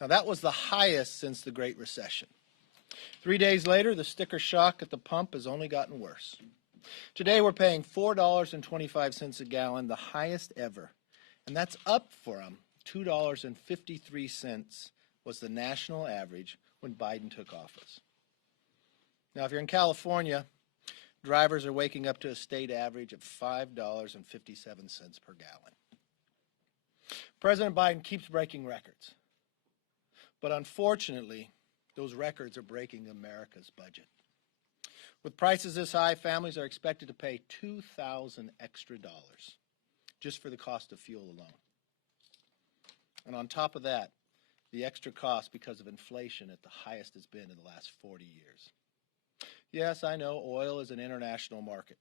Now, that was the highest since the Great Recession. 3 days later, the sticker shock at the pump has only gotten worse. Today, we're paying $4.25 a gallon, the highest ever. And that's up from $2.53 was the national average when Biden took office. Now, if you're in California, drivers are waking up to a state average of $5.57 per gallon. President Biden keeps breaking records. But unfortunately, those records are breaking America's budget. With prices this high, families are expected to pay $2,000 extra just for the cost of fuel alone. And on top of that, the extra cost because of inflation at the highest it's been in the last 40 years. Yes, I know oil is an international market,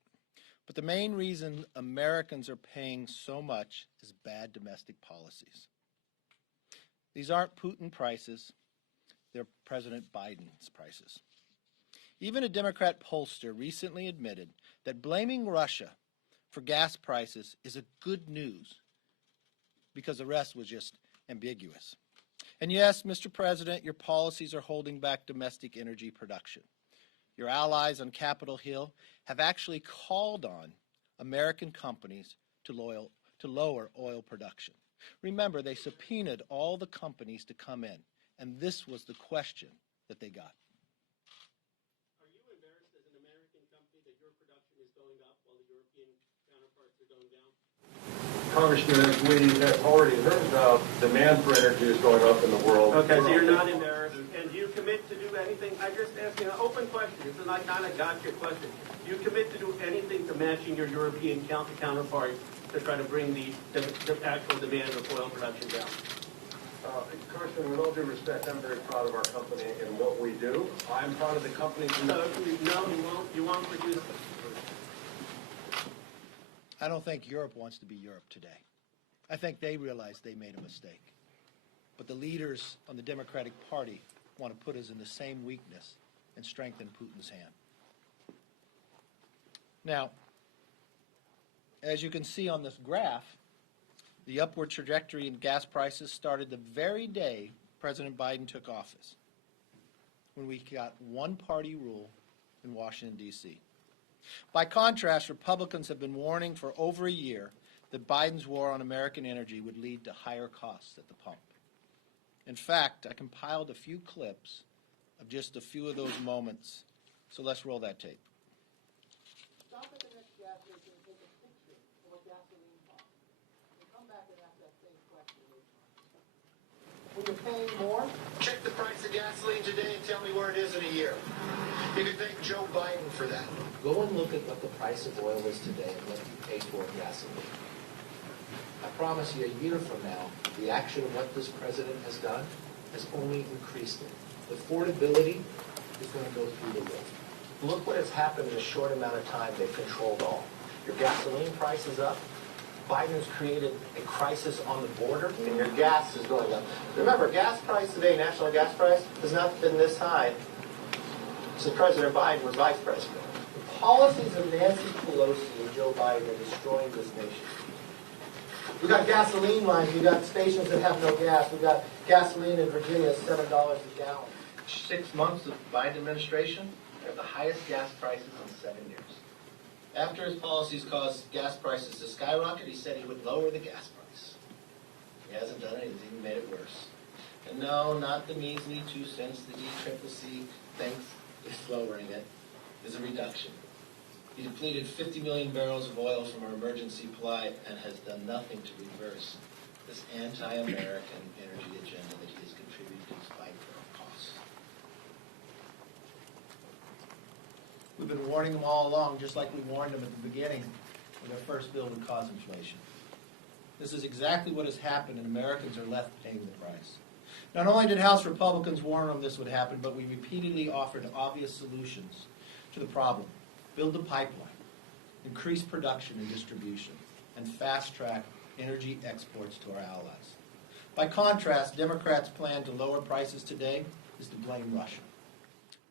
but the main reason Americans are paying so much is bad domestic policies. These aren't Putin prices, they're President Biden's prices. Even a Democrat pollster recently admitted that blaming Russia for gas prices is a good news because the rest was just ambiguous. And yes, Mr. President, your policies are holding back domestic energy production. Your allies on Capitol Hill have actually called on American companies to lower oil production. Remember, they subpoenaed all the companies to come in, and this was the question that they got. Are you embarrassed as an American company that your production is going up while the European counterparts are going down? Congressman, as we have already heard about, demand for energy is going up in the world. Okay, so you're not embarrassed. And do you commit to do anything? I'm just asking an open question. It's not kind of gotcha question. Do you commit to do anything to matching your European counterparts to try to bring the actual demand of oil production down? Congressman, with all due respect, I'm very proud of our company and what we do. I'm proud of the company. No, you won't produce them. I don't think Europe wants to be Europe today. I think they realize they made a mistake. But the leaders on the Democratic Party want to put us in the same weakness and strengthen Putin's hand. Now, as you can see on this graph, the upward trajectory in gas prices started the very day President Biden took office, when we got one-party rule in Washington, D.C. By contrast, Republicans have been warning for over a year that Biden's war on American energy would lead to higher costs at the pump. In fact, I compiled a few clips of just a few of those moments, so let's roll that tape. Stop at the next gas station and take a picture of what gasoline costs. And come back and ask that same question later. When you're paying more, check the price of gasoline today and tell me where it is in a year. You can thank Joe Biden for that. Go and look at what the price of oil is today and what you pay for in gasoline. I promise you, a year from now, the action of what this president has done has only increased it. Affordability is going to go through the roof. Look what has happened in a short amount of time. They've controlled all. Your gasoline price is up. Biden's created a crisis on the border, and your gas is going up. Remember, gas price today, national gas price, has not been this high since President Biden was vice president. The policies of Nancy Pelosi and Joe Biden are destroying this nation. We've got gasoline lines. We've got stations that have no gas. We've got gasoline in Virginia, $7 a gallon. 6 months of Biden administration, we have the highest gas prices in 7 years. After his policies caused gas prices to skyrocket, he said he would lower the gas price. He hasn't done it. He's even made it worse. And no, not the measly 2 cents the DCCC thinks is lowering it. Is a reduction. He depleted 50 million barrels of oil from our emergency supply and has done nothing to reverse this anti-American energy agenda that he has contributed to despite our costs. We've been warning them all along, just like we warned them at the beginning when their first bill would cause inflation. This is exactly what has happened, and Americans are left paying the price. Not only did House Republicans warn them this would happen, but we repeatedly offered obvious solutions to the problem. Build a pipeline, increase production and distribution, and fast-track energy exports to our allies. By contrast, Democrats' plan to lower prices today is to blame Russia,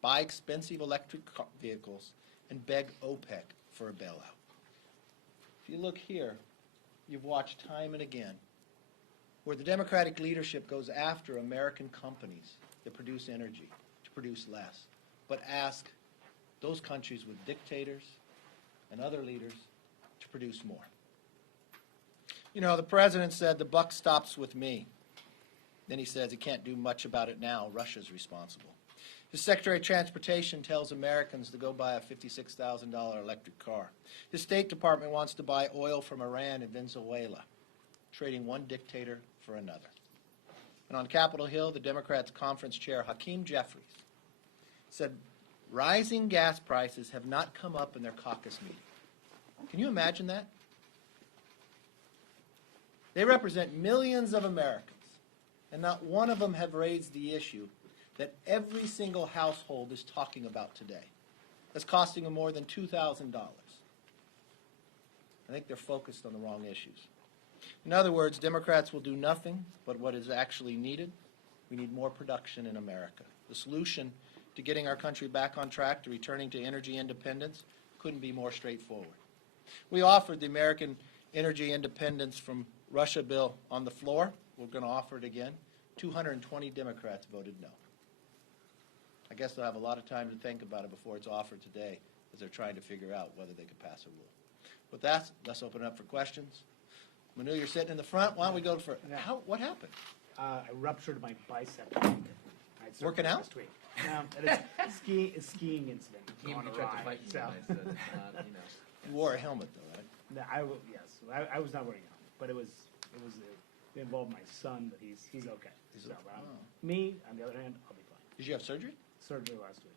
buy expensive electric vehicles, and beg OPEC for a bailout. If you look here, you've watched time and again where the Democratic leadership goes after American companies that produce energy to produce less, but ask those countries with dictators and other leaders to produce more. You know, the president said the buck stops with me. Then he says he can't do much about it now. Russia's responsible. His Secretary of Transportation tells Americans to go buy a $56,000 electric car. His State Department wants to buy oil from Iran and Venezuela, trading one dictator for another. And on Capitol Hill, the Democrats' conference chair, Hakeem Jeffries, said rising gas prices have not come up in their caucus meeting. Can you imagine that? They represent millions of Americans, and not one of them have raised the issue that every single household is talking about today. That's costing them more than $2,000. I think they're focused on the wrong issues. In other words, Democrats will do nothing but what is actually needed. We need more production in America. The solution to getting our country back on track, to returning to energy independence, couldn't be more straightforward. We offered the American Energy Independence from Russia bill on the floor. We're going to offer it again. 220 Democrats voted no. I guess they'll have a lot of time to think about it before it's offered today, as they're trying to figure out whether they could pass a rule. With that, let's open it up for questions. Manu, you're sitting in the front. Why don't we go for what happened? I ruptured my bicep. I Working out? last week. No, it's a skiing incident. He on a tried to ride, fight you, so- and I said, it's not, you know. You wore a helmet, though, right? No, I was not wearing it, but it involved my son, but he's okay. So, me, on the other hand, I'll be fine. Did you have surgery? Surgery last week.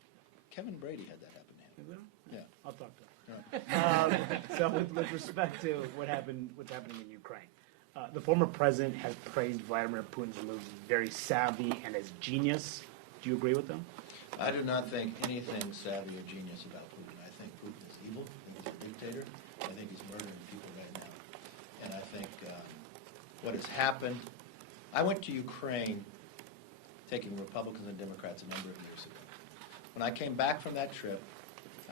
Kevin Brady had that happen to him. Yeah. I'll talk to him. So with respect to what's happening in Ukraine, the former president has praised Vladimir Putin's move as very savvy and as genius. Do you agree with them? I do not think anything savvy or genius about Putin. I think Putin is evil. I think he's a dictator. I think he's murdering people right now. And I think what has happened, I went to Ukraine taking Republicans and Democrats a number of years ago. When I came back from that trip,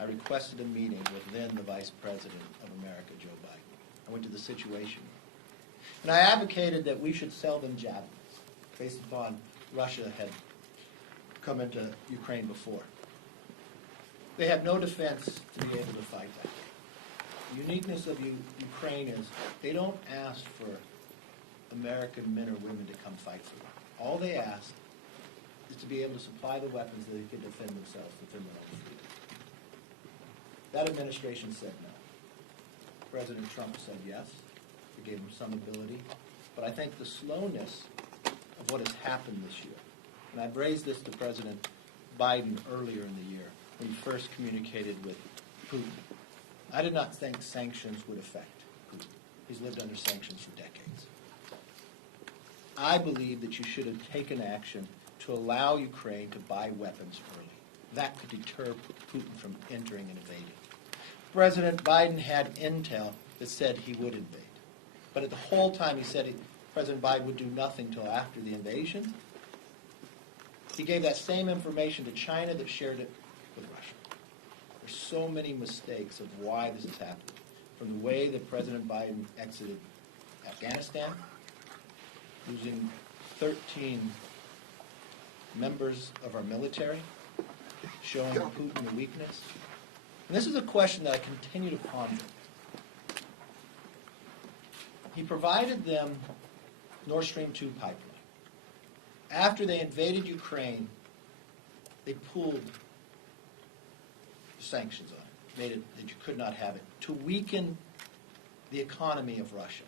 I requested a meeting with then the Vice President of America, Joe Biden. I went to the Situation Room. And I advocated that we should sell them javelins based upon Russia had come into Ukraine before. They have no defense to be able to fight that. The uniqueness of Ukraine is they don't ask for American men or women to come fight for them. All they ask is to be able to supply the weapons that they can defend themselves, defend their own freedom. That administration said no. President Trump said yes. It gave him some ability. But I think the slowness of what has happened this year, and I've raised this to President Biden earlier in the year when he first communicated with Putin. I did not think sanctions would affect Putin. He's lived under sanctions for decades. I believe that you should have taken action to allow Ukraine to buy weapons early. That could deter Putin from entering and invading. President Biden had intel that said he would invade. But at the whole time he said President Biden would do nothing until after the invasion. He gave that same information to China that shared it with Russia. There's so many mistakes of why this is happening. From the way that President Biden exited Afghanistan, losing 13 members of our military, showing Putin the weakness. And this is a question that I continue to ponder. He provided them Nord Stream 2 pipeline. After they invaded Ukraine, they pulled the sanctions on it, made it that you could not have it, to weaken the economy of Russia.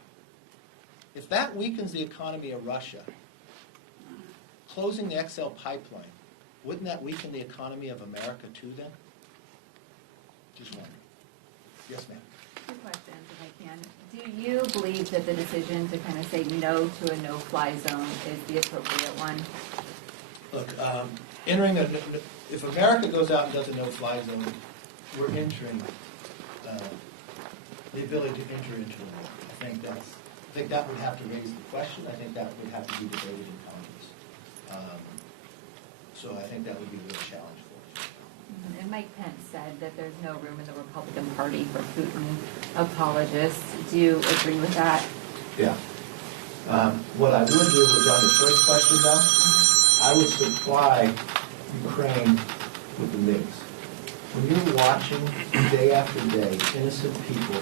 If that weakens the economy of Russia, closing the XL pipeline, wouldn't that weaken the economy of America too then? Just wondering. Yes, ma'am. Two questions, if I can. Do you believe that the decision to kind of say no to a no-fly zone is the appropriate one? Look, if America goes out and does a no-fly zone, we're entering the ability to enter into the war. I think that would have to raise the question. I think that would have to be debated in Congress. So I think that would be a real challenge for us. And Mike Pence said that there's no room in the Republican Party for Putin apologists. Do you agree with that? Yeah. What I would do was on the first question, though, I would supply Ukraine with the MiGs. When you're watching day after day innocent people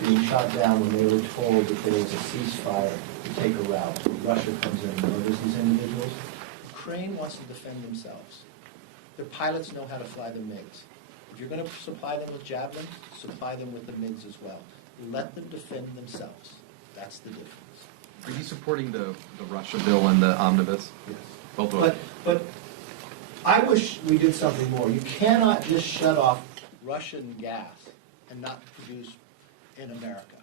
being shot down when they were told that there was a ceasefire to take a route, Russia comes in and murders these individuals. Ukraine wants to defend themselves. Their pilots know how to fly the MiGs. If you're going to supply them with Javelin, supply them with the MiGs as well. Let them defend themselves. That's the difference. Are you supporting the Russia bill and the omnibus? Yes. Both of them. But I wish we did something more. You cannot just shut off Russian gas and not produce in America.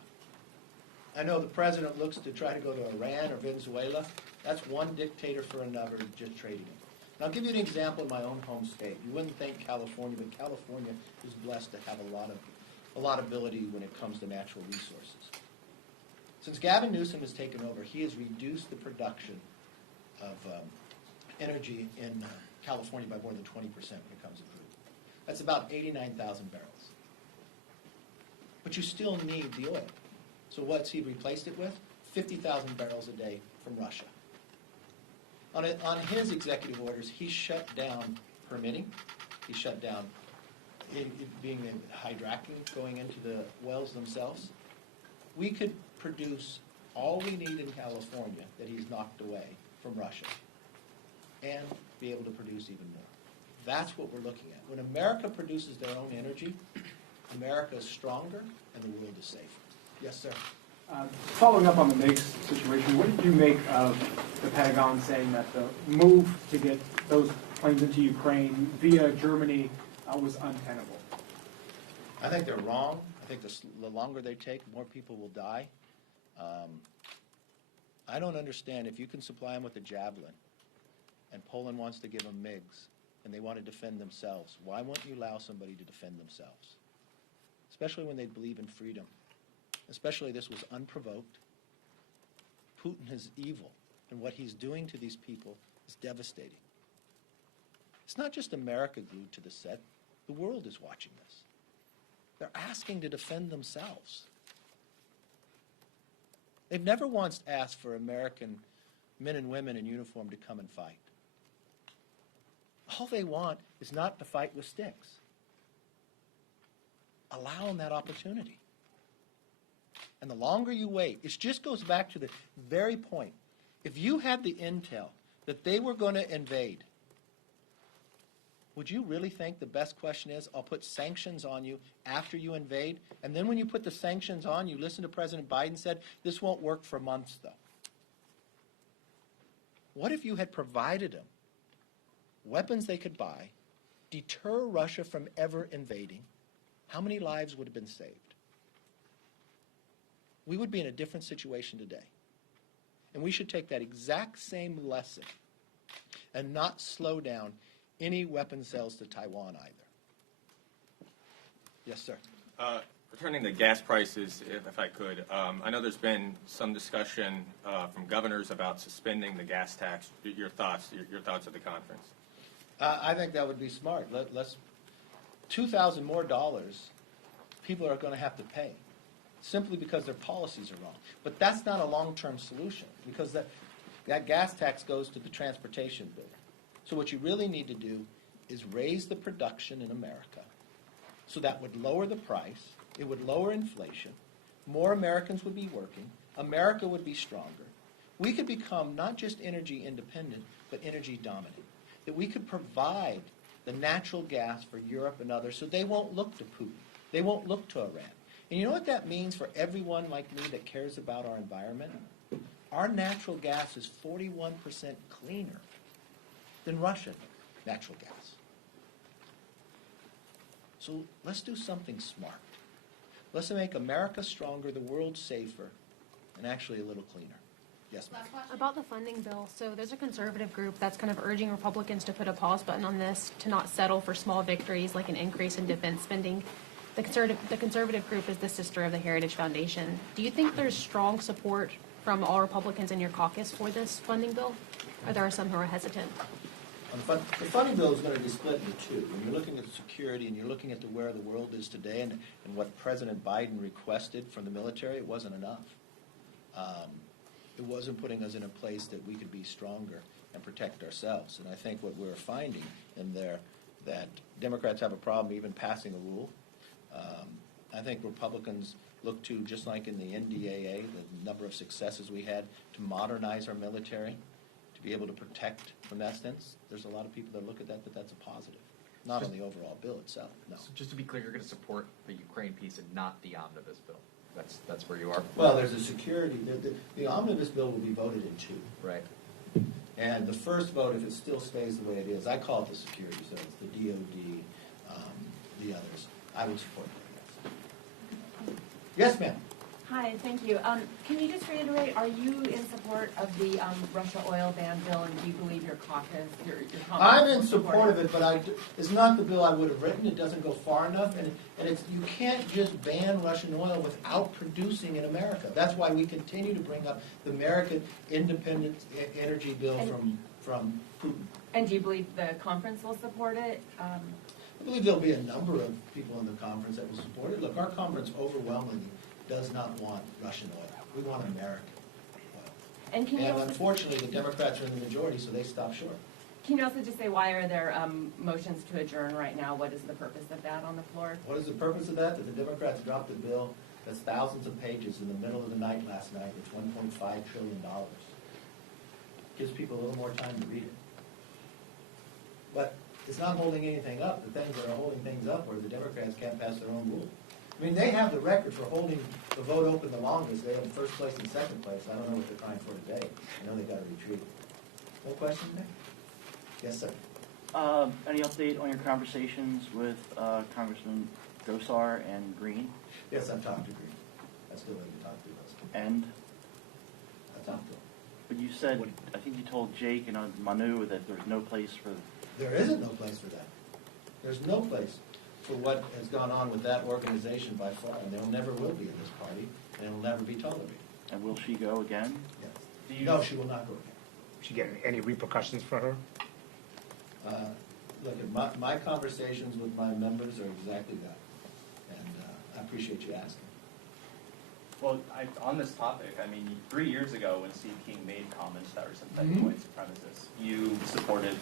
I know the president looks to try to go to Iran or Venezuela. That's one dictator for another, just trading it. And I'll give you an example in my own home state. You wouldn't think California, but California is blessed to have a lot of ability when it comes to natural resources. Since Gavin Newsom has taken over, he has reduced the production of energy in California by more than 20% when it comes to crude. That's about 89,000 barrels. But you still need the oil. So what's he replaced it with? 50,000 barrels a day from Russia. On his executive orders, he shut down permitting. He shut down being in hydrocarbons going into the wells themselves. We could produce all we need in California that he's knocked away from Russia and be able to produce even more. That's what we're looking at. When America produces their own energy, America is stronger and the world is safer. Yes, sir. Following up on the MiGs situation, what did you make of the Pentagon saying that the move to get those planes into Ukraine via Germany was untenable? I think they're wrong. I think the longer they take, more people will die. I don't understand if you can supply them with a Javelin and Poland wants to give them MiGs and they want to defend themselves, why won't you allow somebody to defend themselves? Especially when they believe in freedom. Especially this was unprovoked. Putin is evil, and what he's doing to these people is devastating. It's not just America glued to the set. The world is watching this. They're asking to defend themselves. They've never once asked for American men and women in uniform to come and fight. All they want is not to fight with sticks. Allow them that opportunity. And the longer you wait, it just goes back to the very point. If you had the intel that they were going to invade, would you really think the best question is, I'll put sanctions on you after you invade? And then when you put the sanctions on, you listen to President Biden said, this won't work for months, though. What if you had provided them weapons they could buy, deter Russia from ever invading? How many lives would have been saved? We would be in a different situation today. And we should take that exact same lesson and not slow down any weapon sales to Taiwan either. Yes, sir. Returning to gas prices, if I could, I know there's been some discussion from governors about suspending the gas tax. Your thoughts at the conference? I think that would be smart. Let's $2,000 more people are going to have to pay simply because their policies are wrong. But that's not a long-term solution because that gas tax goes to the transportation bill. So what you really need to do is raise the production in America so that would lower the price, it would lower inflation, more Americans would be working, America would be stronger. We could become not just energy independent, but energy dominant. That we could provide the natural gas for Europe and others so they won't look to Putin. They won't look to Iran. And you know what that means for everyone like me that cares about our environment? Our natural gas is 41% cleaner than Russian natural gas. So let's do something smart. Let's make America stronger, the world safer, and actually a little cleaner. Yes, ma'am. About the funding bill, so there's a conservative group that's kind of urging Republicans to put a pause button on this, to not settle for small victories like an increase in defense spending. The conservative group is the sister of the Heritage Foundation. Do you think there's strong support from all Republicans in your caucus for this funding bill? Or there are some who are hesitant? The funding bill is going to be split into two. When you're looking at security and you're looking at where the world is today and what President Biden requested from the military, it wasn't enough. it wasn't putting us in a place that we could be stronger and protect ourselves. And I think what we're finding in there, that Democrats have a problem even passing a rule. I think Republicans look to, just like in the NDAA, the number of successes we had to modernize our military, to be able to protect from that sense. There's a lot of people that look at that, but that's a positive. Not on the overall bill itself, no. So just to be clear, you're going to support the Ukraine piece and not the omnibus bill. That's where you are. Well, there's a security, the omnibus bill will be voted in two. Right. And the first vote, if it still stays the way it is, I call it the security zones, the DOD, the others, I would support that, yes. Yes, ma'am. Hi, thank you. Can you just reiterate, are you in support of the Russia oil ban bill, and do you believe your caucus, your I'm in support of it, but it's not the bill I would have written. It doesn't go far enough, and it's, you can't just ban Russian oil without producing in America. That's why we continue to bring up the American independent energy bill from Putin. And do you believe the conference will support it? I believe there'll be a number of people in the conference that will support it. Look, our conference overwhelmingly does not want Russian oil. We want American oil. And unfortunately, the Democrats are in the majority, so they stop short. Can you also just say why are there motions to adjourn right now? What is the purpose of that on the floor? What is the purpose of that? That the Democrats dropped a bill that's thousands of pages in the middle of the night last night. It's $1.5 trillion. Gives people a little more time to read it. But it's not holding anything up. The things that are holding things up are the Democrats can't pass their own rule. I mean, they have the record for holding the vote open the longest. They have first place and second place. I don't know what they're trying for today. I know they got to retreat. No question there? Yes, sir. Any update on your conversations with Congressman Gosar and Green? Yes, I've talked to Green. That's the way to talk to us. And? I talked to him. But you said, I think you told Jake and Manu that there's no place for... There isn't no place for that. There's no place for what has gone on with that organization by far, and there never will be in this party, and it will never be tolerated. And will she go again? Yes. No, she will not go again. She get any repercussions for her? Look, my conversations with my members are exactly that, and I appreciate you asking. Well, on this topic, I mean, 3 years ago when Steve King made comments that were synthetic white supremacists, you supported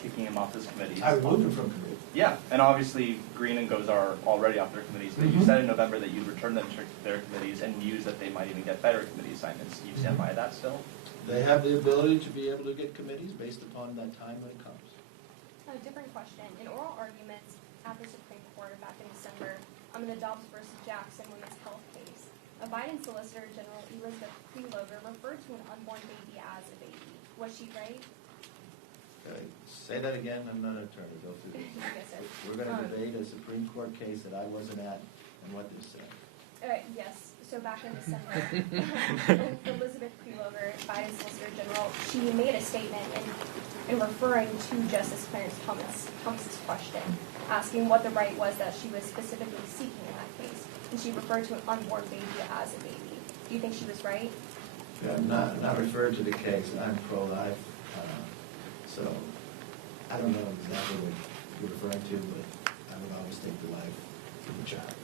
kicking him off his committees. I removed him from committee. Yeah, and obviously Green and Gosar are already off their committees, but you said in November that you'd return them to their committees and use that they might even get better committee assignments. Do you stand by that still? They have the ability to be able to get committees based upon that time when it comes. A different question. In oral arguments at the Supreme Court back in December on the Dobbs versus Jackson women's health case, a Biden Solicitor General Elizabeth Prelogar referred to an unborn baby as a baby. Was she right? Say that again. I'm not an attorney. Go through this. Yes, sir. We're going to debate a Supreme Court case that I wasn't at and what this said. Yes. So back in December, Elizabeth Prelogar, Biden's Solicitor General, she made a statement in referring to Justice Clarence Thomas's question, asking what the right was that she was specifically seeking in that case. And she referred to an unborn baby as a baby. Do you think she was right? Yeah, I'm not referred to the case. I'm pro-life. So I don't know exactly what you're referring to, but I would always take the life of the child.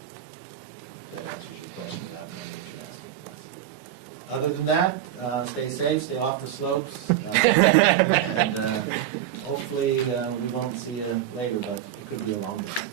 That answers your question without knowing what you're asking. Other than that, stay safe, stay off the slopes, and hopefully we won't see you later, but it could be a long day.